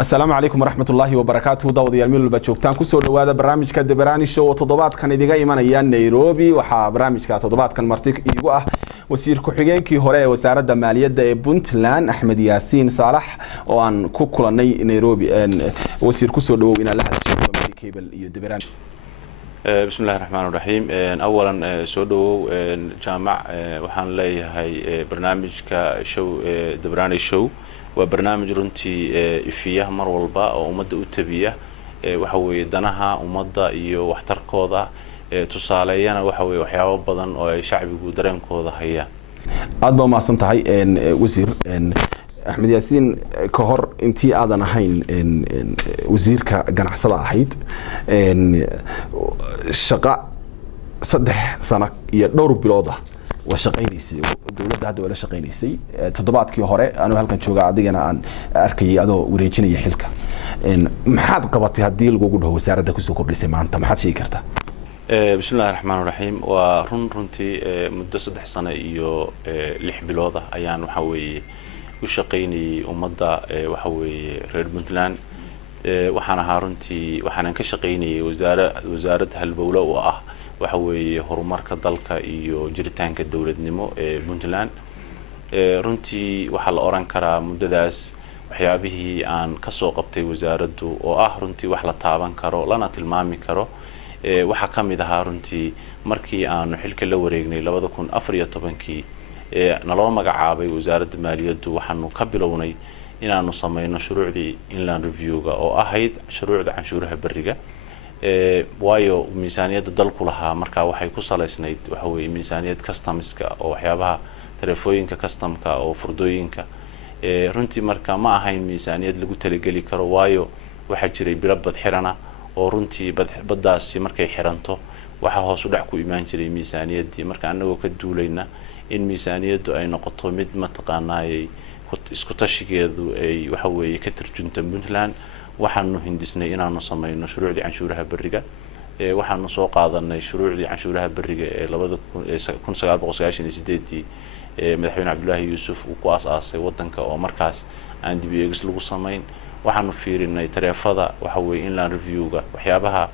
السلام عليكم ورحمة الله وبركاته. داود يالميل الباتشوكتان كسر لواذا برنامج كدبراني شو تضباط كان إذا جاي من أيام نيروبي وحا برنامج كتضباط كان مرتك يجوه وسير كحجين كي هراء وزارة المالية دا بنتلان أحمد ياسين صالح وعن كوكولا نيروبي وسير كسر لو إن الله تشوف كيبل يدبراني. بسم الله الرحمن الرحيم. أولا سودو جامع وحن لي هاي برنامج كشو دبراني شو وبرنامج رنتي فيه مر والبا أو مدة أتبية وحوي دناها ومدة إيو واحترقوضة تصالينا وحوي وحياة بدن وشعبي قدرين كوضة هي. أدبا ما سنتهي وزير أحمد ياسين كهر انتي آدنا هين وزير كجناح صلاح حيد شقاء صدح سنة يدور بلوضة وشقينيسي دولة هذا ولا شقينيسي تضبط كي هراء أنا هالكن شو قاعد أنا عن أركي هذا وريجيني يحلك محد قبضتي هالديل وجود هو سعر ده كسوق لسه ما أنت محد شيء كرته. بسم الله الرحمن الرحيم. ورنتي مدة صدح سنة إيو لح بلوضة أيان وحوي وشقيني ومدة وحوي ريد بنتلان وحنا هارنتي وحنا كشقيني وزارة هالبولة وآه وحوي هرمارك ضلك إيو جريتان كدولة نمو بنتلان رنتي وحل أوران كرا مدداس وحيابه عن كسو قبتي وزارته وآه رنتي وحلا طابان كرو لنا تلمامي كرو وحكم إذا رنتي مركي عن حلك اللوريجني لو كون أفريا طبنكي نلو مقعابي وزارة المالية وحنو قبلوني إن نصمينا شروع دي إنلان ريفيوغا أو أهيد شروع دي عنشورها بريغا وايو ميزانية دلكو لها مركا وحي كوصاليسنيد وحوي ميزانية كاستامسكا أو حيابها تليفوينكا كاستامكا أو فردوينكا runtii marka ma ahayn miisaaniyad lagu talagali karo waayo waxa jiray bilabad xirana oo runtii baddaasi markay xiranto waxa hoos u dhac ku imaan jiray miisaaniyadii marka anagoo ka duulayna in miisaaniyadu ay noqoto mid mataqaanaayay isku tashigeedu ay waxa weeye ka tarjunta Puntland waxaanu hindisnay inaanu sameeyno shuruucdii canshuuraha bariga waxaanu soo qaadanay shuruucdii canshuuraha bariga ee 1998 madaxweyne Cabdullaahi Yuusuf uu ku aasaasay wadanka oo markaas aan dib u eegis lagu sameyn waxaanu fiirinay tareefada waxa weeye inland reviewga waxyaabaha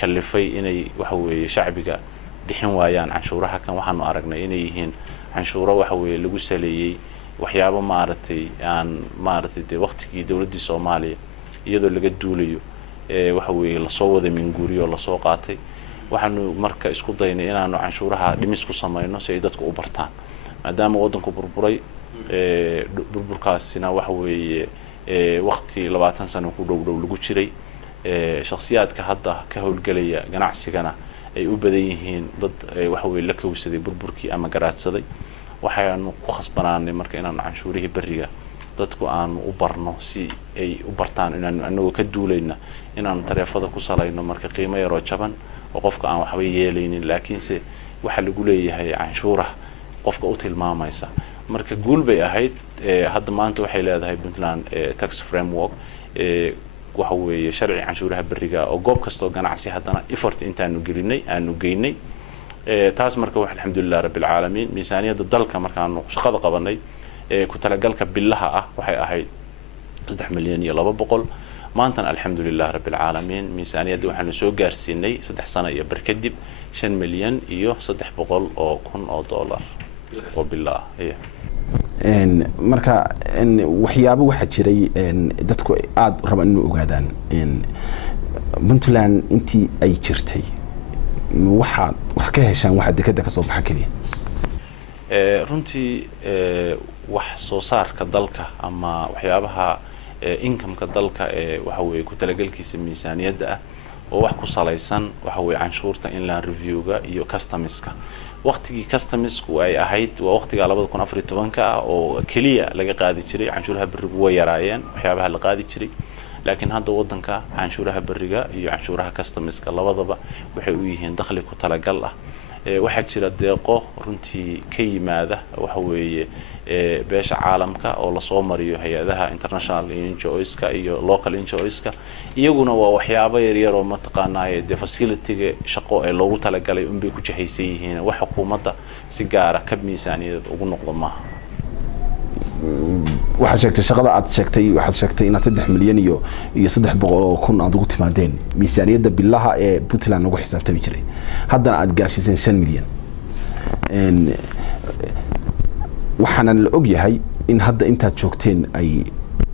kalifay inay waxa weeye shacbiga bixin waayaan canshuuraha kan waxaanu aragnay inay yihiin canshuuro waxa weeye lagu saleeyay waxyaabo maaragtay waqtigii dawladda Soomaaliya iyadoo laga duulayo waxa weeye la soo wada minguuriyo la soo qaatay waxaanu marka isku daynay inaanu canshuuraha dhimis ku sameeyno si ay dadku u bartaan maadaama wadanku burburay burburkaasina waxa weeye waqti 20 sano ku dhow lagu jiray shakhsiyaadka hadda ka howlgalaya ganacsigana ay u badan yihiin dad waxa weeye la kawsaday burburkii ama garaadsaday waxaanu ku khasbanaanay marka inaanu canshuurihii bariga dadku aan u barno si ay u bartaan inaanu anagoo ka duulayna inaanu tareefada ku salayno marka qiimo yar oo jaban oo qofka aan waxba yeelaynin laakiinse waxa lagu leeyahay canshuuraha qofka u tilmaamaysa marka guul bay ahayd hadda maanta waxay leedahay Puntland tax framework waxa weeye sharci canshuuraha bariga oo goob kasto ganacsi hadana effort intaanu gelinay aanu geynay taas marka wax alxamdulillah rabbil alamin miisaaniyada dalka markaanu shaqada qabanay ku talagalka billaha ah waxay ahayd 3 milyan iyo 200 maanta alxamdulillah rabbil alamin miisaaniyada waxaanu soo gaarsiinay 3 sano iyo bar kadib 5 milyan iyo 300 oo kun oo dollar وبالله هي marka waxyaabo waxa jiray dadku aad rabaan inuu ogaadaan Puntland intii ay jirtay wax ka heshaan waxa dekada ka soo baxa kaliya runtii wax soo saarka dalka ama waxyaabaha income-ka dalka waxa weeye ku talagalkiisa miisaaniyada ah oo wax ku salaysan waxa weeye canshuurta inland reviewga iyo customs-ka waqtigii customs-ku ay ahayd waa waqtiga 2014 ah oo kaliya laga qaadi jiray canshuuraha bariga way yaraayeen waxyaabaha la qaadi jiray laakiin hadda wadanka canshuuraha bariga iyo canshuuraha customs-ka labadaba waxay u yihiin dakhli ku talagal ah waxa jira deeqo runtii ka yimaada waxa weeye beesha caalamka oo la soo mariyo hay'adaha international NGOs-ka iyo local NGOs-ka iyaguna waa waxyaabo yar yar oo mataqaanaay facility-ga shaqo ee loogu talagalay in bay ku jahaysan yihiin wax xukuumadda si gaar ah ka miisaaniyad ugu noqdo maaha waxaad sheegtay shaqada aad sheegtay waxaad sheegtay inaad 3 milyan iyo 300,000 aad ugu timaadeen miisaaniyadda billaha ee Puntland lagu xisaabtami jiray haddana aad gaashiseen 5 milyan waxaana la og yahay in hadda intaad joogteen ay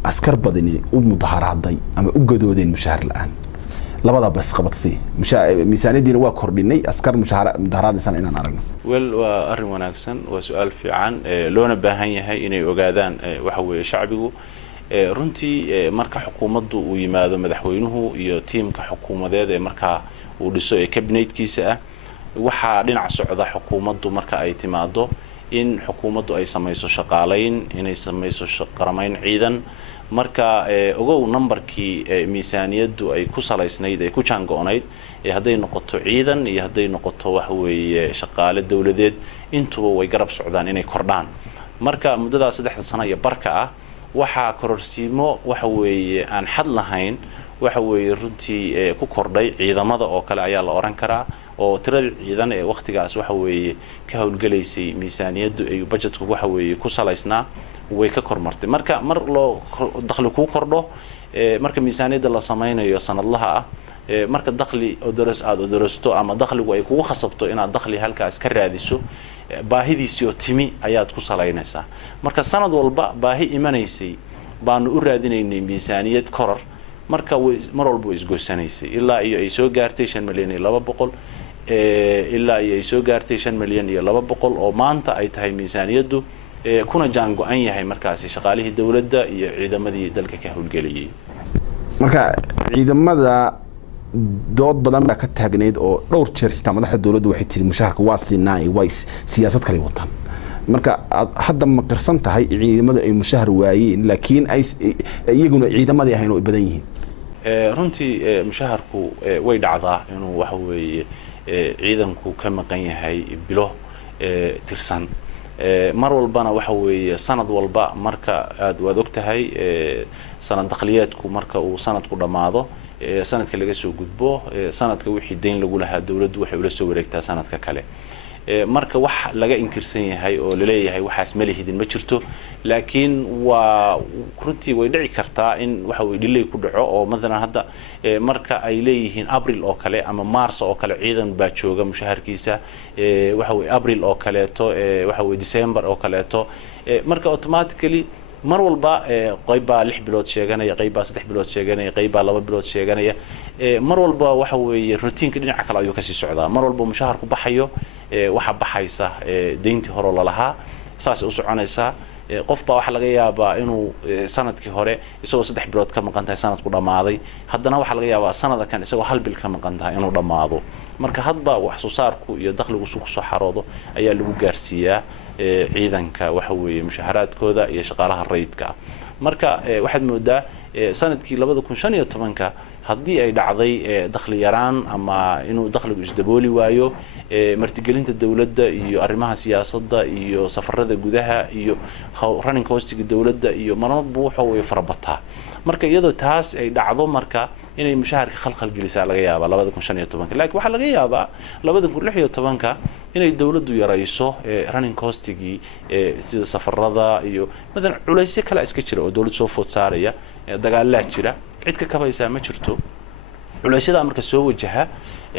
askar badani u mudaharaaday ama u gadoodeen mushahar la'aan labada bas qabatay miisaaniyadiina waa kordhinay askar mudaharaadaysan inaan aragno waa arrin wanaagsan waa su'aal fiican loona baahan yahay inay ogaadaan waxa weeye shacbigu runtii marka xukuumaddu uu yimaado madaxweynuhu iyo tiimka xukuumadeed ee marka uu dhiso ee kabinetkiisa ah waxa dhinac socda xukuumaddu marka ay timaado in xukuumaddu ay samayso shaqaaleyn inay samayso qaramayn ciidan marka ogow numberkii miisaaniyaddu ay ku salaysnayd ay ku jaango'nayd hadday noqoto ciidan iyo hadday noqoto wax weeye shaqaale dawladeed intuba way garab socdaan inay kordhaan marka muddada 3 sano iyo barka ah waxa kororsiimo waxa weeye aan xad lahayn waxa weeye runtii ku kordhay ciidamada oo kale ayaa la oran karaa oo tirada ciidan ee waqtigaas waxa weeye ka hawlgalaysay miisaaniyaddu ay budgetku waxa weeye ku salaysnaa way ka kormartay marka mar loo dakhli ku kordho marka miisaaniyadda la samaynayo sanadlaha ah marka dakhli odorosto ama dakhligu ay kugu khasabto inaad dakhli halkaas ka raadiso baahidiisii oo timi ayaad ku salaynaysaa marka sanad walba baahi imanaysay baanu u raadinaynay miisaaniyad korar marka mar walba way isgoysanaysay ilaa iyo ay soo gaartay 5 milyan iyo 200 ilaa ay soo gaartay 5 milyan iyo 200 oo maanta ay tahay miisaaniyaddu kuna jaango'an yahay markaasi shaqaalihii dawladda iyo ciidamadii dalka ka hawlgeliyay marka ciidamada dood badan baa ka taagneed oo dhowr jeer xitaa madaxda dawladdu waxay tiri mushaharka waa siinay way siyaasad kale wataan marka hadda ma qirsan tahay ciidamada ay mushahar waayeen laakiin ay iyaguna ciidamadii ahayn oo badan yihiin runtii mushaharku way dhacdaa inuu waxa weeye ciidanku ka maqan yahay bilo tirsan mar walbana waxa weeye sanad walba marka aad waad ogtahay sanad dakhliyeedku marka uu sanadku dhamaado sanadka laga soo gudbo sanadka wixii deyn lagu lahaa dawladdu waxay ula soo wareegtaa sanadka kale marka wax laga inkirsan yahay oo leeyahay waxaas ma lihidin ma jirto laakiin waa runtii way dhici kartaa in waxa weeye dhilay ku dhaco oo madana hadda marka ay leeyihiin April oo kale ama Mars oo kale ciidan baa jooga mushaharkiisa waxa weeye April oo kaleeto waxa weeye December oo kaleeto marka automatically mar walba qayba 6 bilood sheeganaya qayba 3 bilood sheeganaya qayba 2 bilood sheeganaya mar walba waxa weeye routiinka dhinaca kale ayuu ka sii socdaa mar walba mushaharku baxayo waxa baxaysa deyntii hore la lahaa saas u soconaysa qofba waxa laga yaabaa inuu sanadkii hore isagoo 3 bilood ka maqan tahay sanadku dhamaaday haddana waxa laga yaabaa sanadkan isagoo 1 bil ka maqan tahay inuu dhamaado marka hadba wax soo saarku iyo dakhligu soo xaroodo ayaa lagu gaarsiiyaa ciidanka waxa weeye mushaharaadkooda iyo shaqaalaha rayidka marka waxaad moodaa sanadkii 2015 haddii ay dhacday dakhli yaraan ama inuu dakhligu isdabooli waayo martigelinta dawladda iyo arrimaha siyaasadda iyo safarada gudaha iyo running costiga dawladda iyo marnaba waxa way farabataa marka iyadoo taas ay dhacdo marka inay mushaharka khalkhal gelisaa laga yaabaa 2015 laakiin waxa laga yaabaa 2016 inay dawladdu yarayso running costigii sida safarada iyo madan culaysyo kale iska jira oo dawladdu soo food saaraya dagaalada jira cid ka kabaysaa ma jirto culeysyada marka soo wajaha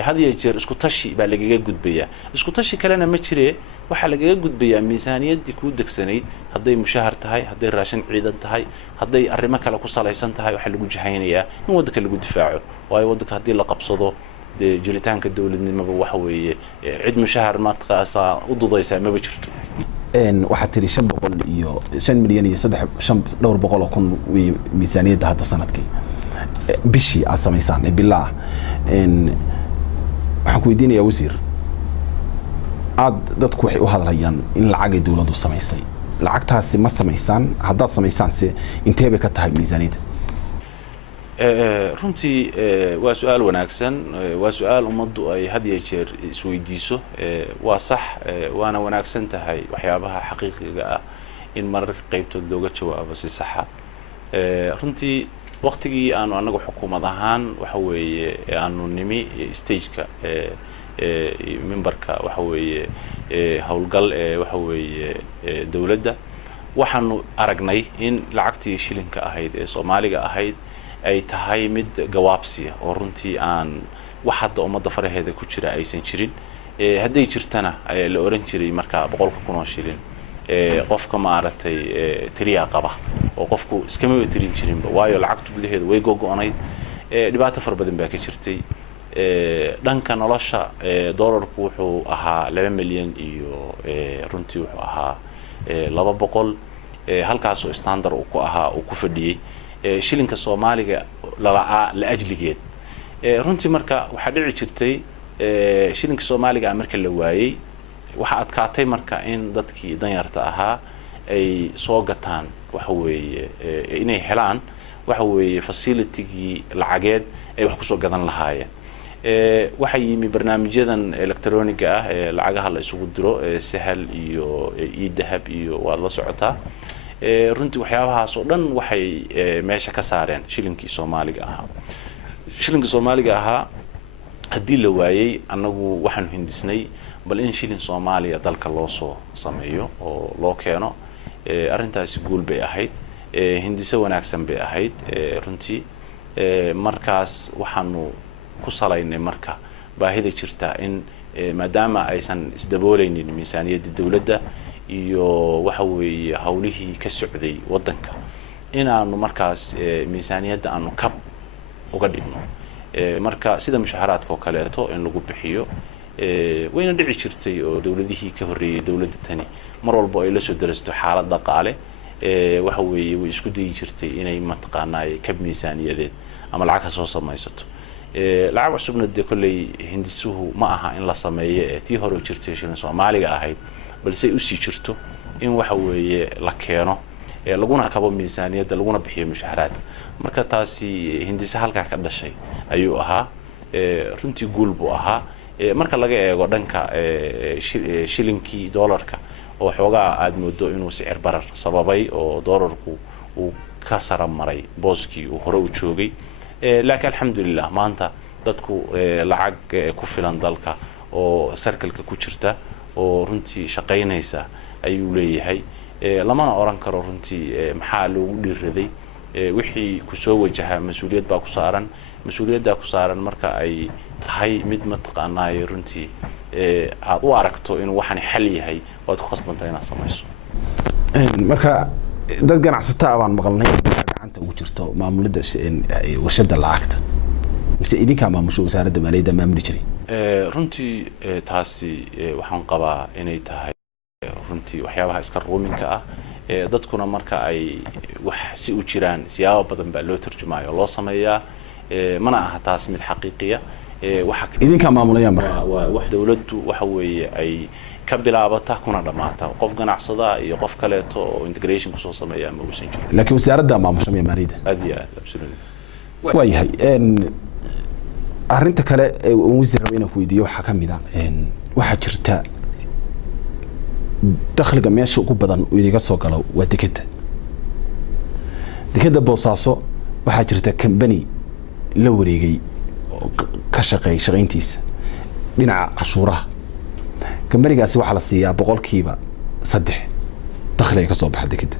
hadiya jeer isku tashi baa lagaga gudbayaa isku tashi kalena ma jiree waxa lagaga gudbayaa miisaaniyadii ku degsanayd haday mushahar tahay haday raashin ciidan tahay haday arrimo kale ku salaysan tahay waxa lagu jahaynayaa in wadanka lagu difaaco waayo wadanka hadii la qabsado jiritaanka dawladnimada waxa weeye cid mushahar ma taqaasa u dudaysaa ma jirto waxaa tiri 500 iyo 5 milyan iyo 300,000 miisaaniyadda hadda sanadkii bishii aad samaysaan bilaa waxaan ku weydiinayaa wasiir aad dadku waxay u hadlayaan in lacag dawladdu samaysay lacagtaasi ma samaysaan haddaad samaysaan se intee bay ka tahay miisaaniyadda runtii waa su'aal wanaagsan waa su'aal ummaddu ay had iyo jeer isweydiiso waa sax waana wanaagsan tahay waxyaabaha xaqiiqiga ah in mararka qaybtood looga jawaabo si sax ah runtii waqtigii aanu anagu xukuumad ahaan waxa weeye aanu nimi stage-ka memberka waxa weeye hawlgal waxa weeye dawladda waxaanu aragnay in lacagtii shilinka ahayd ee Soomaaliga ahayd ay tahay mid gawaabsiya oo runtii aan wax hadda ummadda faraheeda ku jira aysan jirin hadday jirtana la oran jiray marka 100,000 shilin qofka maaragtay tiriya qaba oo qofku iskama tirin jirinba waayo lacagtu gudaheeda way go'onayd dhibaato far badan baa ka jirtay dhanka nolosha dollarku wuxuu ahaa 2 milyan iyo runtii wuxuu ahaa 200 halkaas oo standard uu ku ahaa uu ku fadhiyay shilinka Soomaaliga la ajligeed runtii marka waxa dhici jirtay shilinka Soomaaliga marka la waayay waxa adkaatay marka in dadkii danyarta ahaa ay soo gataan waxa weeye inay helaan waxa weeye facility-gii lacageed ay wax ku soo gadan lahaayeen waxa yimi barnaamijyadan electronic ah lacagaha la isugu diro sahal iyo e-dahab iyo waa la socotaa runtii waxyaabahaas oo dhan waxay meesha ka saareen shilinkii Soomaaliga ahaa shilinka Soomaaliga ahaa haddii la waayay anagu waxaan hindisnay bal in shilin Soomaaliya dalka loo soo sameeyo oo loo keeno arrintaasi guul bay ahayd hindisa wanaagsan bay ahayd runtii markaas waxaanu ku salaynay marka baahida jirta in maadaama aysan isdabooleynin miisaaniyadda dawladda iyo waxa weeye hawlihii ka socday wadanka inaanu markaas miisaaniyadda aanu kab uga dhigno marka sida mushaharaadka oo kaleeto in lagu bixiyo wayna dhici jirtay oo dawladihii ka horeeyay dawladda tani mar walba ay la soo darasto xaalad dhaqaale waxa weeye way isku dayi jirtay inay matqaanaay kab miisaaniyadeed ama lacag soo samaysato lacag cusubna de kullay hindisuhu ma aha in la sameeyo tii hore jirtay shilin Soomaaliga ahayd balse u sii jirto in waxa weeye la keeno laguna kabo miisaaniyadda laguna bixiyo mushaharaad marka taasi hindisa halka ka dhashay ayuu ahaa runtii guul buu ahaa marka laga eego dhanka shilinkii dollarka oo xoogaa aad moodo inuu sicir barar sababay oo dollarku uu ka sara maray booskii uu hore u joogay laakiin alxamdulillah maanta dadku lacag ku filan dalka oo sarkalka ku jirta oo runtii shaqaynaysa ayuu leeyahay lamana oran karo runtii maxaa loogu dhiiraday wixii ku soo wajaha mas'uuliyad baa ku saaran mas'uuliyadda ku saaran marka ay tahay mid matqaanaay runtii aad u aragto in waxan xal yahay waad ku qasbantahay inaad samayso marka dad ganacsato ah baan maqalnay gacanta ugu jirto maamulada warshada lacagta mise idinka maamusho wasaaradda maaliyadda maamuli jiray runtii taasi waxaan qabaa inay tahay runtii waxyaabaha iska ruuminka ah dadkuna marka ay wax si u jiraan siyaabo badan baa loo tarjumayo loo sameeyaa mana aha taas mid xaqiiqiya waxa idinka maamulayaan marka wax dawladdu waxa weeye ay ka bilaabata kuna dhamaata qof ganacsada iyo qof kaleeto oo integration ku soo sameeya ma uusan jirin laakiin wasaaradda maamusho maaliyadda adiya absolutely waayahay arrinta kale wasiir rabeyna ku weydiiyo waxa kamid ah waxa jirta dakhliga meesha ugu badan oo idiga soo galo waa dekada Boosaaso waxa jirta company la wareegay ka shaqayntiisa dhinaca cashuuraha company-gaasi waxa la siiyaa 3% dakhliga ka soo baxa dekada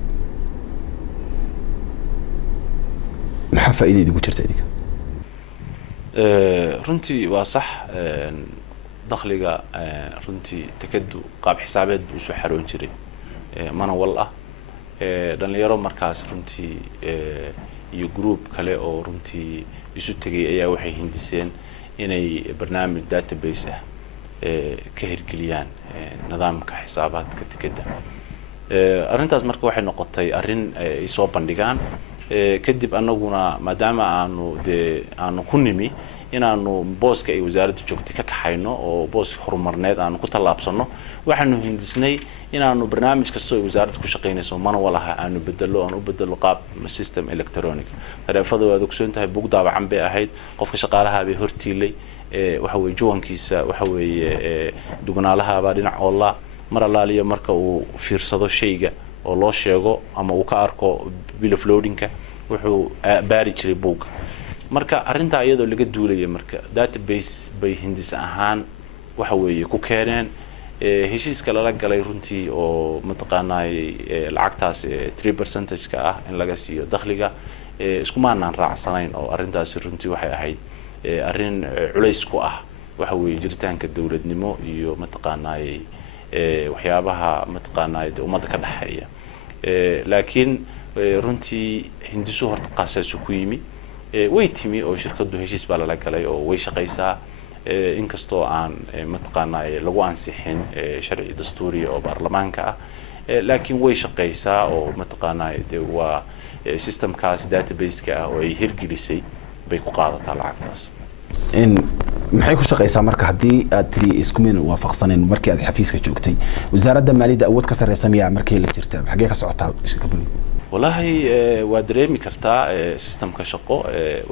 maxaa faa'iido ugu jirta idinka runtii waa sax dakhliga runtii dekadu qaab xisaabeed buu soo xaroon jiray mana wal ah dhalinyaro markaas runtii iyo group kale oo runtii isu tagay ayaa waxay hindiseen inay barnaamij database ah ka hirgeliyaan nidaamka xisaabaadka dekada arrintaas marka waxay noqotay arrin ay soo bandhigaan kadib anaguna maadaama aanu ku nimi inaanu booska ay wasaaradda joogtay ka kaxayno oo boos horumarneed aanu ku talaabsano waxaanu hindisnay inaanu barnaamij kasto ay wasaaradda ku shaqeynayso mana walaha aanu bedelo qaab system electronic taleefada waad ogsoon tahay bug daabacan bay ahayd qofka shaqaalaha bay hortiilay waxa weeye juwankiisa waxa weeye dugnaalaha baa dhinac oola mar alaaliyo marka uu fiirsado shayga oo loo sheego ama uu ka arko bill of loading-ka wuxuu baari jiray bug marka arrinta iyadoo laga duulay marka database bay hindis ahaan waxa weeye ku keeneen heshiiska lala galay runtii oo mataqaanaa lacagtaas 3% ka ah in laga siiyo dakhliga isku maanaan raacsanayn oo arrintaasi runtii waxay ahayd arrin culays ku ah waxa weeye jiritaanka dawladnimo iyo mataqaanaa waxyaabaha mataqaanaa ummadda ka dhaxeeya laakiin runtii hindisu horta qaasaasu ku yimi way timi oo shirkadu heshiis baa lala galay oo way shaqaysaa inkastoo aan mataqaanaa lagu ansixin sharci dastuuri oo baarlamaanka ah laakiin way shaqaysaa oo mataqaanaa waa systemkaas database-ka ah oo ay hirgelisay bay ku qaadataa lacagtaas maxay ku shaqaysaa marka haddii aad tiri isku mid waafaqsaneen markii aad xafiiska joogtay wasaaradda maaliyadda awood ka sarreysa miyaa markii la jirta xagee ka socotaa shirkadu wallahi waa dareemi kartaa systemka shaqo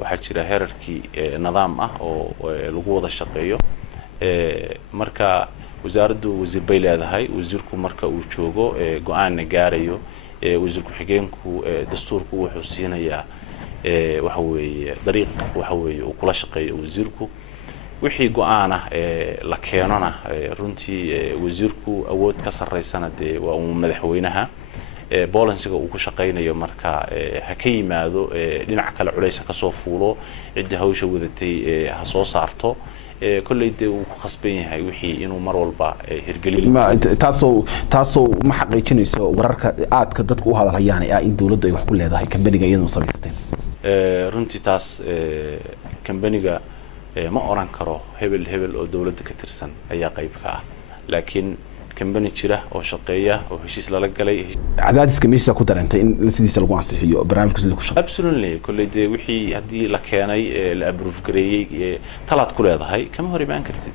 waxaa jira heerarkii nidaam ah oo lagu wada shaqeeyo marka wasaaraddu wasiir bay leedahay wasiirku marka uu joogo go'aanna gaarayo wasiir ku-xigeenku dastuurku wuxuu siinayaa waxa weeye dariiq waxa weeye uu kula shaqeeyo wasiirku wixii go'aan ah la keenona runtii wasiirku awood ka sarreysana dee waa madaxweynaha boolansiga uu ku shaqeynayo marka ha ka yimaado dhinac kale culays ka soo fuulo cidda hawsha wadatay ha soo saarto kulli dee uu ku qasban yahay wixii inuu mar walba hirgelin taasoo ma xaqiijinayso wararka aadka dadku u hadalhayaan in dawladdu ay wax ku leedahay kambaniga iyadoo samaysteen runtii taas kambaniga ma oran karo hebel oo dawladda ka tirsan ayaa qayb ka ah laakiin kambani jira oo shaqeeya oo heshiis lala galay cadaadiska meesha ku dareentay in sidiisa lagu ansixiyo barnaamijku sidii ku shaqeeyo absolutely kulli dee wixii haddii la keenay la approve gareeyay talaad ku leedahay kama hor imaan kartid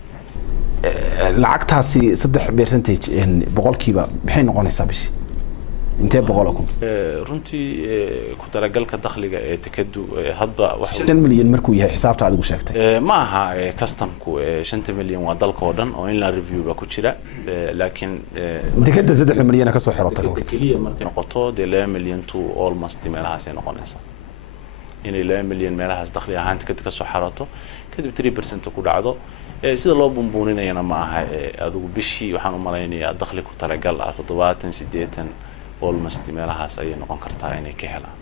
lacagtaasi 3% boqolkiiba maxay noqonaysaa bishii intee boqol ku runtii ku talagalka dakhliga ee tikadu hadba waxa 5 milyan markuu yahay xisaabta adigu sheegtay ma aha customku 5 milyan waa dalka oo dhan oo in la review ba ku jira laakiin tikada 3 milyan ka soo xirotay kaliya markay noqoto de 2 milyan to almost meelahaas ay noqonaysaa in 2 milyan meelahaas dakhli ahaan tikada ka soo xarato kadib 3% ku dhacdo sida loo bumbuuninayna ma aha adigu bishii waxaan u malaynayaa dakhli ku talagal ah 70 almost meelahaas ay noqon kartaa inay ka helaan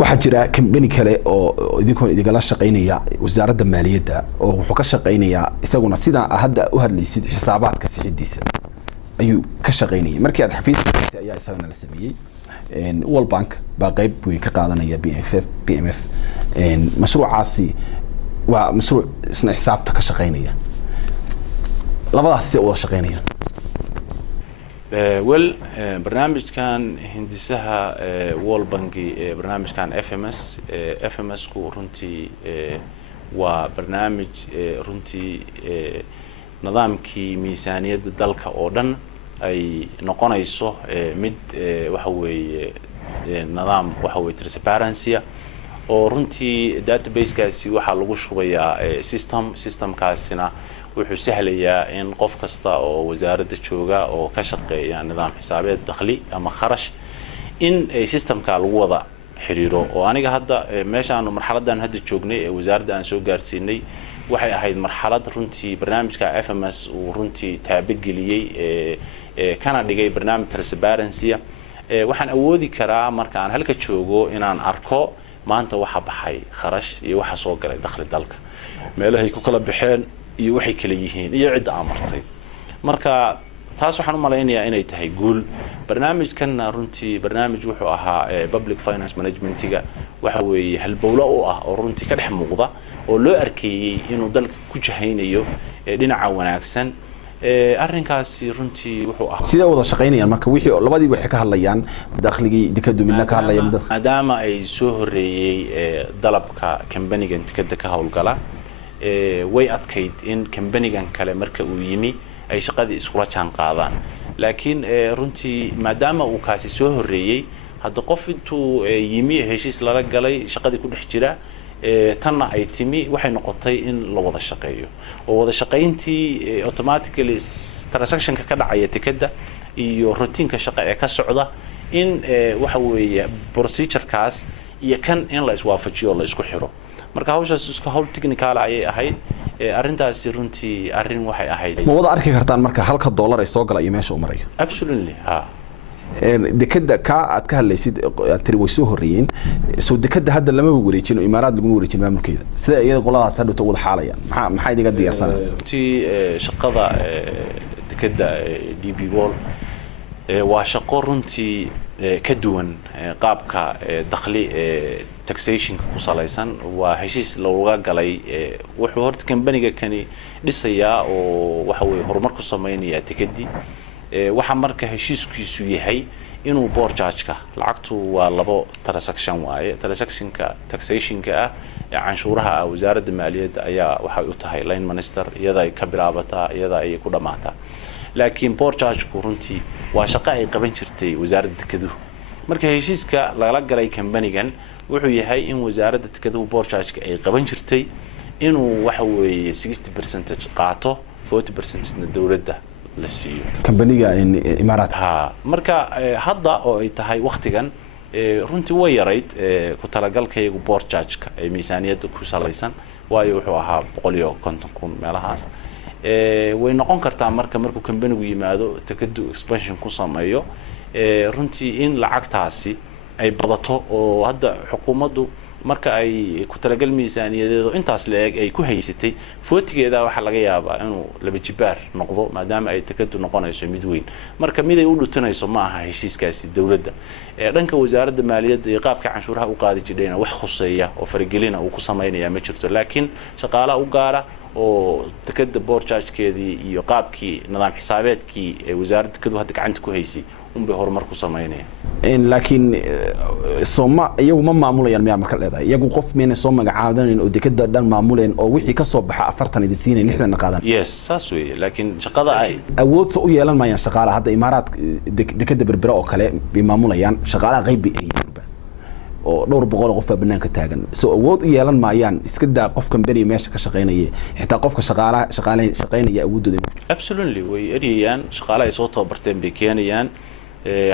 waxa jira kambani kale oo idinkoon idinla shaqeynaya wasaaradda maaliyadda oo wuxuu ka shaqeynayaa isaguna sida hadda u hadlaysid xisaabaadka sixidiisa ayuu ka shaqeynayay markii aad xafiiska joogtay ayaa isagana la sameeyay World Bank baa qayb weyn ka qaadanaya BMF mashruucaasi waa mashruuc isna xisaabta ka shaqeynaya labadaas si wada shaqeynayaan barnaamijkan hindisaha World Bank barnaamijkan FMS ku runtii waa barnaamij runtii nidaamkii miisaaniyadda dalka oo dhan ay noqonayso mid waxa weeye nidaam waxa weeye transparency oo runtii database-kaasi waxa lagu shubayaa systemkaasina wuxuu sahlayaa in qof kasta oo wasaaradda jooga oo ka shaqeeya nidaam xisaabeed dakhli ama kharash in systemka lagu wada xiriiro oo aniga hadda meeshaan marxaladan hadda joognay ee wasaaradda aan soo gaarsiinay waxay ahayd marxalad runtii barnaamijka FMS uu runtii taabageliyay kana dhigay barnaamij transparency waxaan awoodi karaa marka aan halka joogo inaan arko maanta waxa baxay kharash iyo waxa soo galay dakhli dalka meelahay ku kala baxeen iyo waxay kala yihiin iyo cid amartay marka taas waxaan u malaynayaa inay tahay guul barnaamijkan runtii barnaamij wuxuu ahaa public finance managementiga waxa weeye halbowlo u ah oo runtii ka dhex muuqda oo loo arkeeyay inuu dalka ku jahaynayo dhinaca wanaagsan arrinkaasi runtii wuxuu ahaa sida wada shaqeynayaan marka wixii labadii waxay ka hadlayaan dakhligii dikadu midna ka hadlayaan maadaama ay soo horeeyay dalabka kambanigan dikada ka howlgala way adkayd in kambanigan kale marka uu yimi ay shaqadii iskula jaan qaadaan laakiin runtii maadaama uu kaasi soo horeeyay hadda qof intuu yimi heshiis lala galay shaqadii ku dhex jira tanna ay timi waxay noqotay in la wada shaqeeyo oo wada shaqeyntii automatically transactionka ka dhacaya tikada iyo routine-ka shaqo ee ka socda in waxa weeye procedure-kaas iyo kan in la iswaafajiyo la isku xiro marka hawshaas isku hawl technical ayay ahayd arrintaasi runtii arrin waxay ahayd ma wada arki kartaan marka halka dollar ay soo gala iyo meesha uu marayo absolutely ha dekada ka aad ka hadlaysid tiri way soo horeeyeen soo dekada hadda lama wareejin oo imaaraad lagu wareejin maamulkeeda sida iyada qoladaas hadda wada xaalayaan maxay idiga diyaarsanayaan shaqada dekada DP World waa shaqo runtii ka duwan qaabka dakhli taxation ku salaysan waa heshiis looga galay wuxuu horta company-ga kani dhisaya oo waxa weeye horumar ku sameynaya tikadi waxa marka heshiiskiisu yahay inuu board charge-ka lacagtu waa labo transaction waaye transactionka taxation-ka canshuuraha wasaaradda maaliyadda ayaa waxay u tahay line minister iyada ay ka bilaabataa iyada ay ku dhamaataa laakiin board charge-ku runtii waa shaqo ay qaban jirtay wasaaradda dekeduhu marka heshiiska lala galay company-gan wuxuu yahay in wasaaradda dekeduhu board charge-ka ay qaban jirtay inuu waxa weeye 60% qaato 40% na dawladda la siiyo company-ga imaaraat marka hadda oo ay tahay waqtigan runtii way yarayd ku talagalkaygu board charge-ka ee miisaaniyadda ku salaysan waayo wuxuu ahaa 150,000 meelahaas way noqon kartaa markuu company-gu yimaado dekadu expansion ku sameeyo runtii in lacagtaasi ay badato oo hadda xukuumaddu marka ay ku talagal miisaaniyadeedu intaas leeg ay ku haysatay footigeeda waxa laga yaabaa inuu laba jibaar noqdo maadaama ay dekadu noqonayso mid weyn marka mid ay u dhutanayso ma aha heshiiskaasi dawladda dhanka wasaaradda maaliyadda iyo qaabka canshuuraha u qaadi jirayna wax khuseeya oo faragelina uu ku sameynaya ma jirto laakiin shaqaalaha u gaara oo dekada board charge-keedii iyo qaabkii nidaam xisaabeedkii ee wasaaradda dekadu hadda gacanta ku haysay unbay horumar ku sameynayaan laakiin sooma iyagu ma maamulayaan miyaa marka leedahay iyagu qof meena soo magacaadaneen oo dekada dhan maamuleen oo wixii ka soo baxa 40 idin siinay 60 qaadan yes saas weeye laakiin shaqada ay awood soo u yeelan maayaan shaqaalaha hadda imaaraad dekada berbera oo kale bay maamulayaan shaqaalaha qaybi ay oo dhowr boqol qof banaanka taagan soo awood u yeelan maayaan iska daa qof company meesha ka shaqeynaya xitaa qofka shaqeynaya awoodooda absolutely way eriyaan shaqaalaha ay soo tababarteen bay keenayaan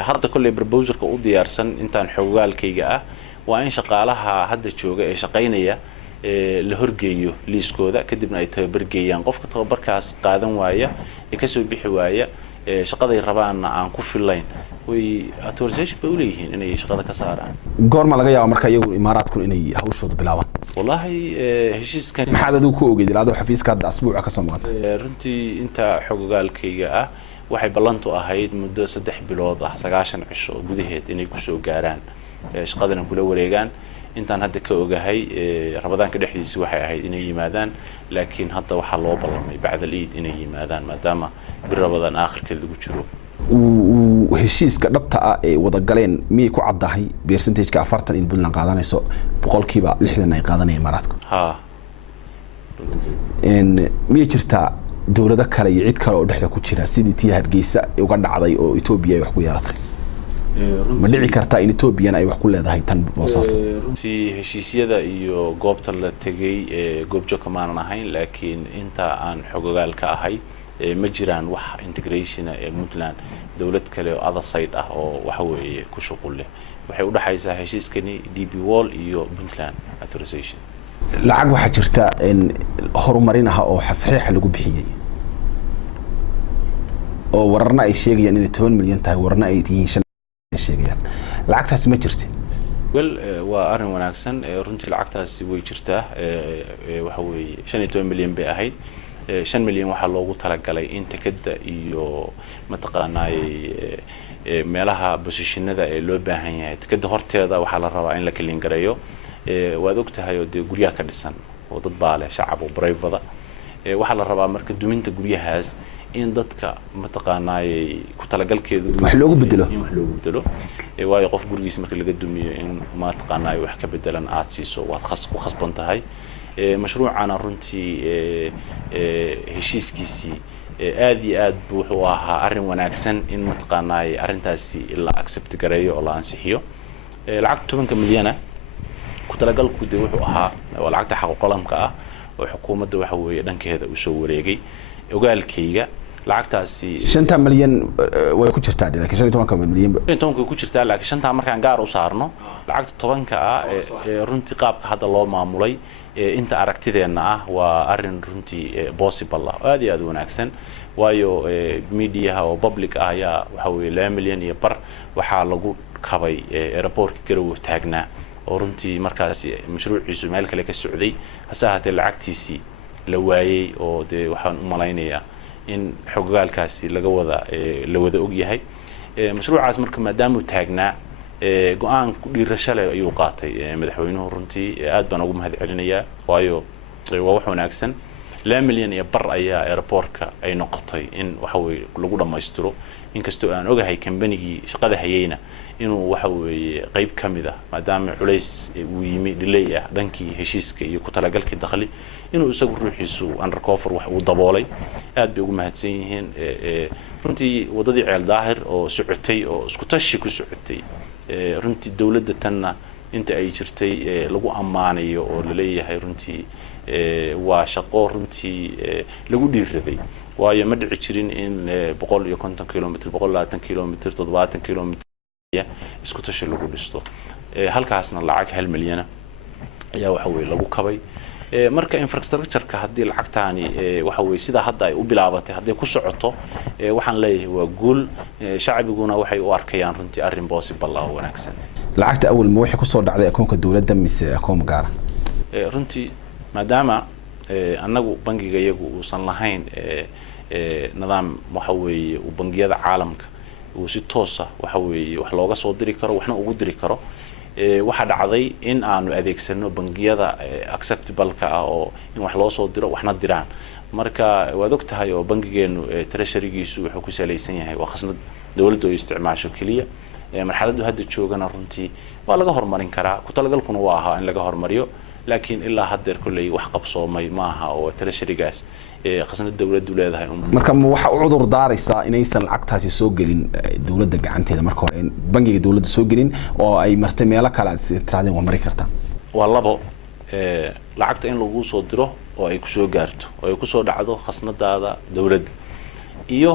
hadda kulli proposalka u diyaarsan intaan xogaalkayga waa in shaqaalaha hadda jooga ee shaqeynaya la horgeeyo liiskooda kadibna ay tababargeeyaan qofka tababarkaas qaadan waaya ee ka soo bixi waaya shaqaday rabaanna aan ku filayn way authorization bay u leeyihiin inay shaqada ka saaraan goorma laga yaabo marka iyagu imaaraadku inay hawshooda bilaabaan wallahi heshiiskan maxaad adigu ku ogeyd ilaado xafiiska hadda asbuuca ka soo maqan runtii inta xogaalkayga waxay ballantu ahayd muddo 3 bilood 9 cisho gudaheed inay ku soo gaaraan shaqadana kula wareegaan intaan hadda ka ogahay Ramadaanka dhexdiisa waxay ahayd inay yimaadaan laakiin hadda waxa loo ballamay bacda Eid inay yimaadaan maadaama bir Ramadaan aakhirkeeda lagu jiro heshiiska dhabta ah ee wada galeen miyay ku caddahay percentage-ka 40 in Puntland qaadanayso boqolkiiba 60 ay qaadanayaan imaaraadku miyay jirtaa dawlado kale iyo cid kale oo dhexda ku jira sidii tii Hargeysa uga dhacday oo Ethiopia ay wax ku yeelatay ma dhici kartaa in Ethiopia ay wax ku leedahay tan boosaas runtii heshiisyada iyo goobta la tagay goobjoog ma aan ahayn laakiin inta aan xogogaalka ahay ma jiraan wax integration ee Puntland dawlad kale oo other side oo waxa weeye ku shuqul leh waxay u dhaxaysaa heshiiskani DP World iyo Puntland authorization lacag waxa jirta in horumarinaha oo saxiix lagu bixiyay oo wararna ay sheegayaan in 10 milyan tahay wararna ay yihiin sheegayaan lacagtaas ma jirtay waa arin wanaagsan runtii lacagtaasi way jirtaa waxa weeye 15 milyan bay ahayd 5 milyan waxa loogu talagalay in takada iyo mataqaanay meelaha positionada ee loo baahan yahay takada horteeda waxa la rabaa in la kalin gareeyo waad ogtahay oo guryaha ka dhisan oo dad baale shacab oo brave-da waxa la rabaa marka duminta guryahaas in dadka mataqaanay ku talagalkeedu wax loogu bedelo waayo qof gurigiisa marka laga dumiyo in mataqaanay wax ka bedelan aad siiso waad khasban tahay mashruucana runtii heshiiskiisii aad iyo aad buu wuxuu ahaa arin wanaagsan in mataqaanay arintaasi la accept gareeyo oo la ansixiyo lacag 10 milyan ku talagalku wuxuu ahaa waa lacagta xaq qalamka oo xukuumadda waxa weeye dhankeeda u soo wareegay ogaalkayga lacagtaasi 5 milyan way ku jirtaa laakiin 15 milyan ku jirtaa laakiin shanta markaan gaar u saarno lacagta 10ka ah ee runtii qaabka hadda loo maamulay inta aragtideena ah waa arin runtii possible ah aad iyo aad wanaagsan waayo media oo public ah ayaa waxa weeye 2 milyan iyo bar waxa lagu kabay airportka garow taagnaa oo runtii markaas mashruuciisu meel kale ka socday hase ahaatee lacagtiisii la waayay oo waxaan u malaynayaa in xogaalkaasi la wada og yahay mashruucaas marka maadaama uu taagnaa go'aan ku dhiirasho leh ayuu qaatay madaxweynuhu runtii aad baan ugu mahadcelinayaa waayo waa wax wanaagsan 2 milyan iyo bar ayaa airportka ay noqotay in waxa weeye lagu dhameystiro inkastoo aan ogahay kambanigii shaqada hayayna inuu waxa weeye qayb kamid ah maadaama culays uu yimi delay ah dhankii heshiiska iyo ku talagalkii dakhli inuu isagu ruuxiisu undercover wax uu daboolay aad bay ugu mahadsan yihiin runtii wadadii ceel daahir oo socotay oo isku tashi ku socotay runtii dawladda tanna inta ay jirtay lagu ammaanayo oo la leeyahay runtii waa shaqo runtii lagu dhiiraday waayo ma dhici jirin in 150 kilomitir 120 kilomitir 70 kilomitir isku tashi lagu dhisto halkaasna lacag 1 milyan ayaa waxa weeye lagu kabay marka infrastructure-ka hadii lacagtaani waxa weeye sida hadda ay u bilaabatay hadii ku socoto waxaan leeyahay waa guul shacabiguna waxay u arkayaan runtii arrin possible ah wanaagsan lacagta awal ma waxay ku soo dhacday akoonka dawladda mise akoon gaar runtii maadaama annagu bangiga iyagu uusan lahayn nidaam waxa weeye u bangiyada caalamka uu si toos ah waxa weeye wax looga soo diri karo waxna ugu diri karo waxa dhacday in aanu adeegsano bangiyada acceptable-ka ah oo in wax loo soo diro waxna diraan marka waad og tahay oo bangigeenu treasury-giisu wuxuu ku saleysan yahay waa khasnad dawladdu ay isticmaasho kaliya marxaladdu hadda joogana runtii waa laga hormarin karaa ku talagalkuna waa ahaa in laga hormariyo laakiin ilaa haddeer kulay wax qabsoomay ma aha oo treasury-gaas khasnad dawladdu leedahay marka waxa u cudur daaraysa inaysan lacagtaasi soo gelin dawladda gacanteeda marka hore bangiga dawladda soo gelin oo ay martay meelo kale aad tiraadeen waa mari kartaa waa labo lacagta in lagu soo diro oo ay ku soo gaarto oo ay ku soo dhacdo khasnadaada dawladda iyo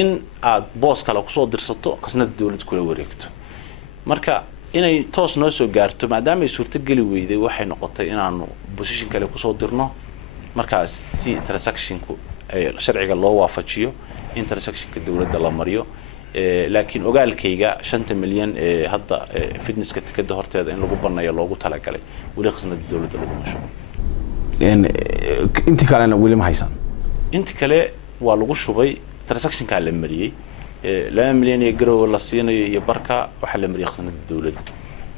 in aad boos kale ku soo dirsato khasnada dawladda kula wareegto marka inay toos noo soo gaarto maadaama ay suurta gali weyday waxay noqotay inaanu position kale ku soo dirno markaas si transactionku sharciga loo waafajiyo in transactionka dawladda la mariyo laakiin ogaalkayga 5 milyan hadda fitnesska tikada horteeda in lagu banayo loogu talagalay wali khasnada dawladda lagu masho inta kalena wali ma haysan inta kale waa lagu shubay transactionka la mariyay 2 milyan ee garow la siinayo iyo barka waxa la mariyay khasnada dawladda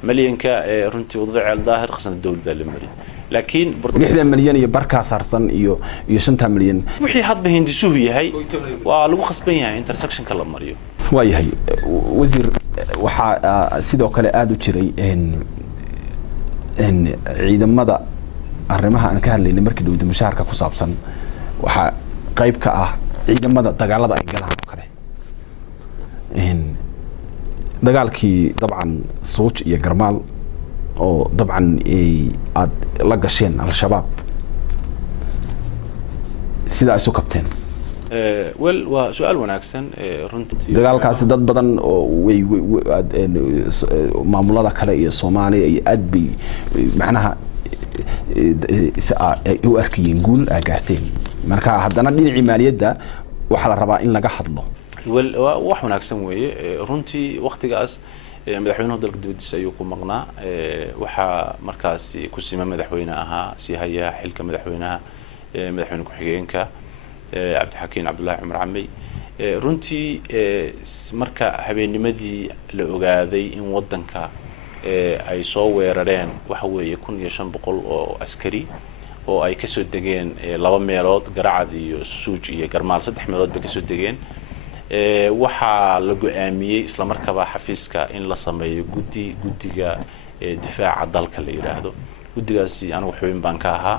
milyanka runtii wadada ceel daahir khasnada dawladda la mariyay laakiin 6 milyan iyo barka saarsan iyo 5 milyan wixii hadba hindisuhu yahay waa lagu khasban yahay in transactionka la mariyo waa yahay wasiir waxa sidoo kale aad u jiray ciidamada arrimaha aan ka hadlaynay markii dawladda mushaharka ku saabsan waxa qayb ka ah ciidamada dagaalada ay galaan oo kale dagaalkii dabcan Suuj iyo Garmaal oo dabcan aad la gasheen al-shabaab sida ay soo kabteen wel waa su'aal wanaagsan runtii dagaalkaasi dad badan oo way maamulada kale iyo Soomaaliya ay aad bay macnaha u arkayeen guul ay gaarteen marka haddana dhinacii maaliyadda waxa la rabaa in laga hadlo wel wax wanaagsan weeye runtii waqtigaas madaxweynuhu dalka dibadiisa ayuu ku maqnaa waxa markaas ku sima madaxweyne ahaa si haya xilka madaxweynaha madaxweyne ku-xigeenka cabdixakiin cabdullaahi cumar camey runtii marka habeennimadii la ogaaday in wadanka ay soo weerareen waxa weeye 1500 oo askari oo ay ka soo degeen 2 meelood Garacad iyo Suuj iyo Garmaal 3 meelood bay ka soo degeen waxa la go'aamiyay isla markaba xafiiska in la sameeyo guddiga difaaca dalka la yiraahdo guddigaasi anigu xubin baan ka ahaa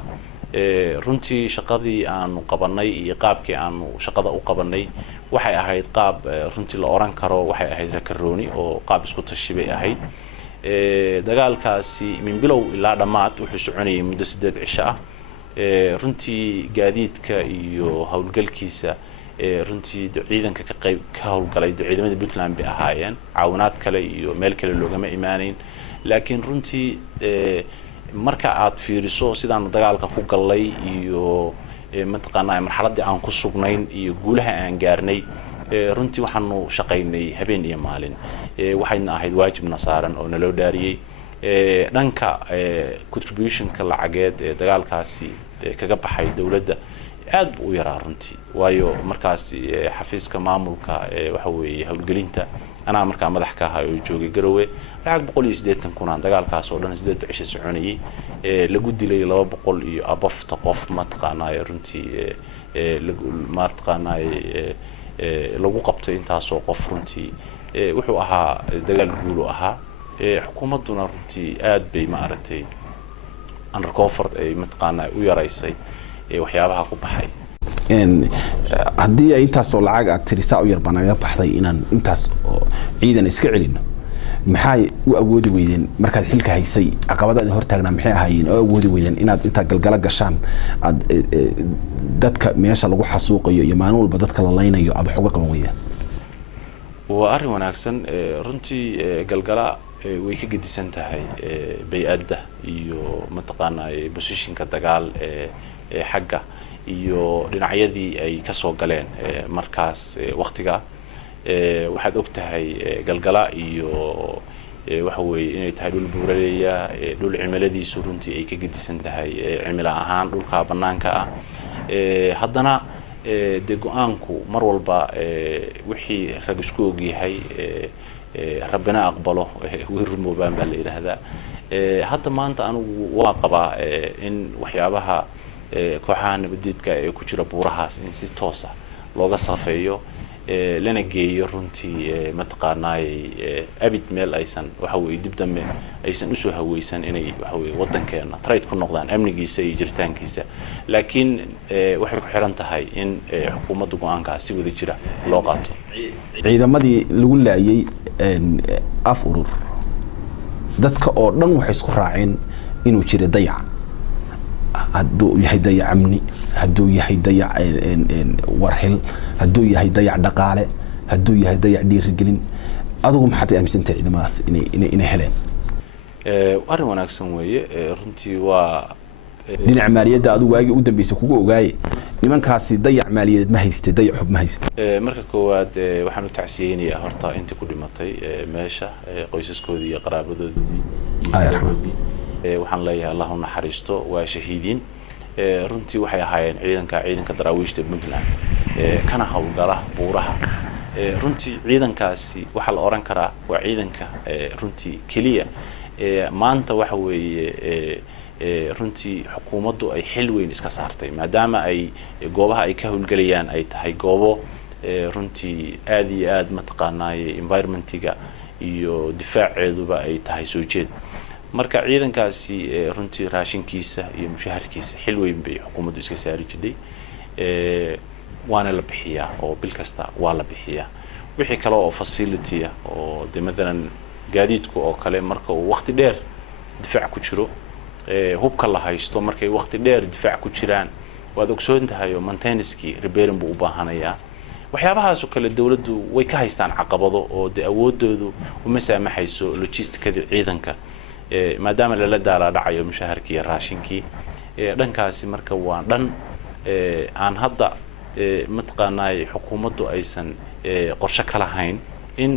runtii shaqadii aanu qabanay iyo qaabkii aanu shaqada u qabanay waxay ahayd qaab runtii la oran karo waxay ahayd rakarooni oo qaab isku tashibay ahayd dagaalkaasi min bilow ilaa dhamaad wuxuu soconayay muddo 8 cisho ah runtii gaadiidka iyo hawlgalkiisa runtii ciidanka ka howlgalay ciidamada Puntland bay ahaayeen caawinaad kale iyo meel kale loogama imaanayn laakiin runtii marka aad fiiriso sidaan dagaalka ku galay iyo mataqaanaa marxaladii aan ku sugnayn iyo guulaha aan gaarnay runtii waxaanu shaqaynay habeen iyo maalin waxayna ahayd waajibna saaran oo naloo dhaariyay dhanka contributionka lacageed ee dagaalkaasi kaga baxay dawladda aad u yaraa runtii waayo markaas xafiiska maamulka waxa weeye howlgelinta أنا أمريكا مدح كها يجوجي جروي لعق بقول يسديتن كنا دجال كاسودن سديت عشر سعوني لجود لي لو بقول أبف تقف ما تقنا يرنتي ما تقنا لو قبت أنت سوق فرنتي وحوها دجال جولو أها حكومتنا رنتي آد بمعرتي أنا كوفر ما تقنا ويا رئيسي وحيابها كوبحي إن هدي أنت صل عاق ترساء ويربنا يبحثي إن أنت عيدا إسكعلين محاي وأودي ويدين مركز حلك هيسي عقبات هرتاجنا محي هايين أودي ويدين إن أنت قلقلق قشان دتك مياشا لقو حسوق يمانول بدتك للينا يأب حقوق قوية وأري وناكسن رنتي قلقلا ويكي قد سنتهي بيأده يو منطقانا بوسيشن كدقال حقه iyo dhinacyadii ay ka soo galeen markaas waqtiga waxaad ogtahay galgala iyo waxa weeye inay tahay dhul buuraleeya dhul cimiladiisu runtii ay ka gedisan tahay cimilo ahaan dhulka banaanka ah haddana de go'aanku mar walba wixii rag isku og yahay rabbina aqbalo wiirmoobaan baa la yiraahdaa hadda maanta anigu waa qabaa in waxyaabaha kooxaha nabadgeedka ee ku jira buurahaas in si toos ah looga safeeyo lana geeyo runtii mataqaanaay abid meel aysan waxa weeye dib dambe aysan u soo haweysan inay waxa weeye wadankeena trade ku noqdaan amnigiisa iyo jiritaankiisa laakiin waxay ku xiran tahay in xukuumaddu go'aankaas si wada jira loo qaato ciidamadii lagu laayay af urur dadka oo dhan waxay isku raaceen inuu jiro dayac هدو يهدي عمني هدو يهدي ورحل هدو يهدي دقالة هدو يهدي دير رجلين أدوم حتى أمسنت إذا ما إن هلين أرى وناكسن ويا رنتي و لين عملية ده أدو واجي قدام بيسكوجو وجاي لمن كاسي ضيع عملية ما هيست ضيع حب ما هيست مركز كواد وحنو تعسيني أهرتا أنت كل مطي ماشى قيسس كودي قرابة دودي waxaan leeyahay Allahu naxariisto waa shahiidin runtii waxay ahaayeen ciidanka daraawiishta Puntland kana hawlgala buuraha runtii ciidankaasi waxa la oran karaa waa ciidanka runtii kaliya maanta waxa weeye runtii xukuumaddu ay xil weyn iska saartay maadaama ay goobaha ay ka hawlgalayaan ay tahay goobo runtii aad iyo aad mataqaanaay environmentiga iyo difaaceeduba ay tahay soo jeed marka ciidankaasi runtii raashinkiisa iyo mushaharkiisa xil weyn bay xukuumaddu iska saari jiray waana la bixiyaa oo bil kasta waa la bixiyaa wixii kale oo facility oo demadan gaadiidku oo kale marka uu waqti dheer difaac ku jiro hubka la haysto markay waqti dheer difaac ku jiraan waad ogsoon tahay oo maintenance-kii repairing buu u baahanayaa waxyaabahaas oo kale dawladdu way ka haystaan caqabado oo awoodoodu uma saamaxayso logisticada ciidanka maadaama la daala dhacayo mushaharkii iyo raashinkii dhankaasi marka waa dhan aan hadda mataqaanaay xukuumaddu aysan qorshe kala hayn in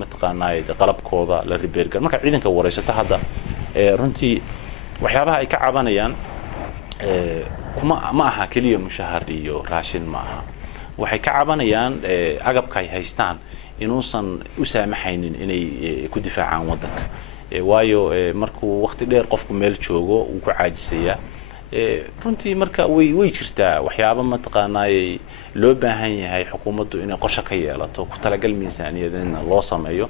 mataqaanaay qalabkooda la repair gar marka ciidanka wareysata hadda runtii waxyaabaha ay ka cabanayaan ma aha kaliya mushahar iyo raashin ma aha waxay ka cabanayaan agabka ay haystaan inuusan u saamaxaynin inay ku difaacaan wadanka waayo markuu waqti dheer qofku meel joogo uu ku caajisaya runtii marka way jirtaa waxyaabo mataqaanaay loo baahan yahay xukuumaddu inay qorshe ka yeelato ku talagal miisaaniyadna loo sameeyo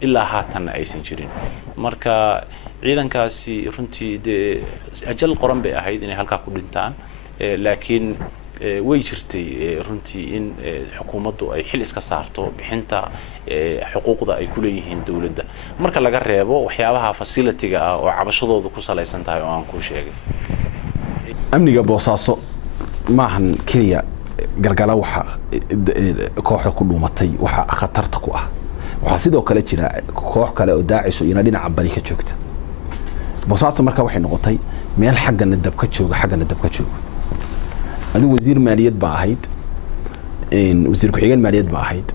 ilaa haatan aysan jirin marka ciidankaasi runtii ajal qoran bay ahayd inay halka ku dhintaan laakiin way jirtay runtii in xukuumaddu ay xil iska saarto bixinta xuquuqda ay ku leeyihiin dawladda marka laga reebo waxyaabaha facility-ga ah oo cabashadoodu ku salaysan tahay oo aan ku sheegay amniga boosaaso maahan kaliya galgala waxa kooxda ku dhuumatay waxa khatarta ku ah waxa sidoo kale jira koox kale oo daacish ina dhinaca bari ka joogta boosaaso marka waxay noqotay meel xaggana dab ka jooga adigu wasiir maaliyad ba ahayd wasiir ku xigeen maaliyad ba ahayd